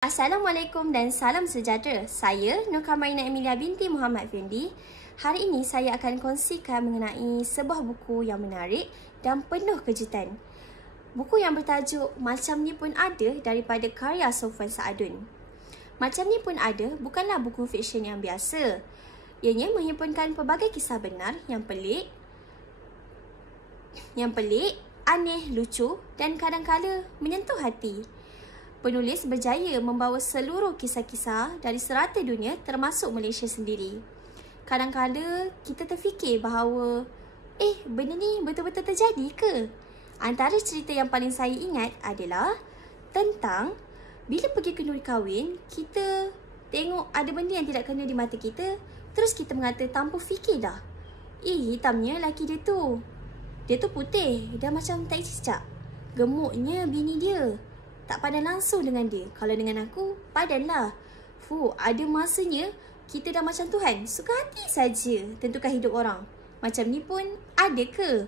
Assalamualaikum dan salam sejahtera. Saya Nur Kamarina Emilia binti Muhammad Fendi. Hari ini saya akan kongsikan mengenai sebuah buku yang menarik dan penuh kejutan. Buku yang bertajuk Macam Ni Pun Ada daripada karya Sofwan Saadun. Macam Ni Pun Ada bukanlah buku fiksyen yang biasa. Ianya menghimpunkan pelbagai kisah benar yang pelik, aneh, lucu dan kadang-kala menyentuh hati. Penulis berjaya membawa seluruh kisah-kisah dari serata dunia termasuk Malaysia sendiri. Kadang-kadang kita terfikir bahawa benda ni betul-betul terjadi ke? Antara cerita yang paling saya ingat adalah tentang bila pergi ke Nuri Kahwin, kita tengok ada benda yang tidak kena di mata kita, terus kita mengata tanpa fikir dah, hitamnya laki dia tu putih dan macam tak cicak. Gemuknya bini dia, tak padan langsung dengan dia. Kalau dengan aku, padan lah. Ada masanya kita dah macam Tuhan, suka hati saja tentukan hidup orang. Macam ni pun ada ke?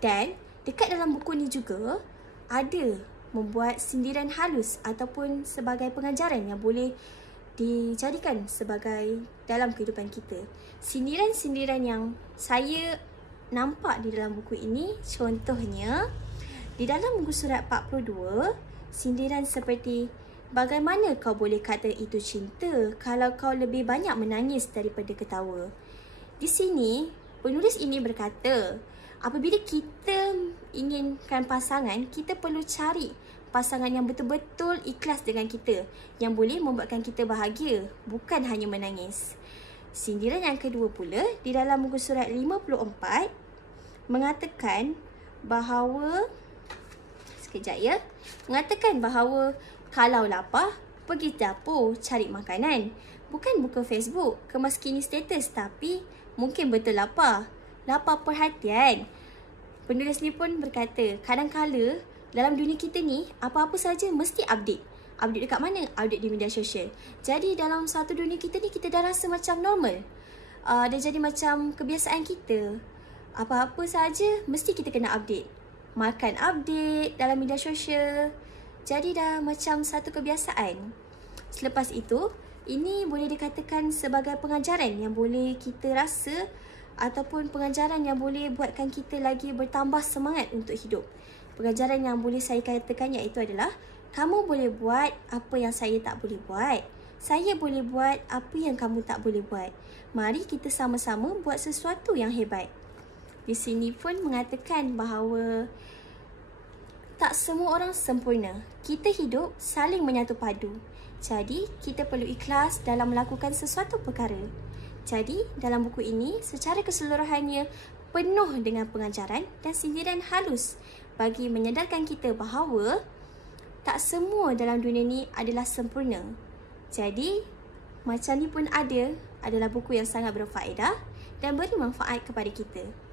Dan dekat dalam buku ni juga ada membuat sindiran halus ataupun sebagai pengajaran yang boleh dijadikan sebagai dalam kehidupan kita. Sindiran-sindiran yang saya nampak di dalam buku ini, contohnya di dalam muka surat 42, sindiran seperti, bagaimana kau boleh kata itu cinta kalau kau lebih banyak menangis daripada ketawa. Di sini, penulis ini berkata, apabila kita inginkan pasangan, kita perlu cari pasangan yang betul-betul ikhlas dengan kita, yang boleh membuatkan kita bahagia, bukan hanya menangis. Sindiran yang kedua pula, di dalam muka surat 54, mengatakan bahawa kalau lapar, pergi dapur cari makanan. Bukan buka Facebook, kemas kini status, tapi mungkin betul lapar. Lapar perhatian. Penulis ni pun berkata, kadang-kala dalam dunia kita ni, apa-apa saja mesti update. Update dekat mana? Update di media sosial. Jadi dalam satu dunia kita ni, kita dah rasa macam normal. Dah jadi macam kebiasaan kita. Apa-apa saja mesti kita kena update. Makan update dalam media sosial. Jadi dah macam satu kebiasaan. Selepas itu, ini boleh dikatakan sebagai pengajaran yang boleh kita rasa ataupun pengajaran yang boleh buatkan kita lagi bertambah semangat untuk hidup. Pengajaran yang boleh saya katakan iaitu adalah, kamu boleh buat apa yang saya tak boleh buat. Saya boleh buat apa yang kamu tak boleh buat. Mari kita sama-sama buat sesuatu yang hebat. Di sini pun mengatakan bahawa tak semua orang sempurna. Kita hidup saling menyatu padu. Jadi, kita perlu ikhlas dalam melakukan sesuatu perkara. Jadi, dalam buku ini, secara keseluruhannya penuh dengan pengajaran dan sindiran halus bagi menyadarkan kita bahawa tak semua dalam dunia ni adalah sempurna. Jadi, Macam Ni Pun Ada adalah buku yang sangat berfaedah dan beri manfaat kepada kita.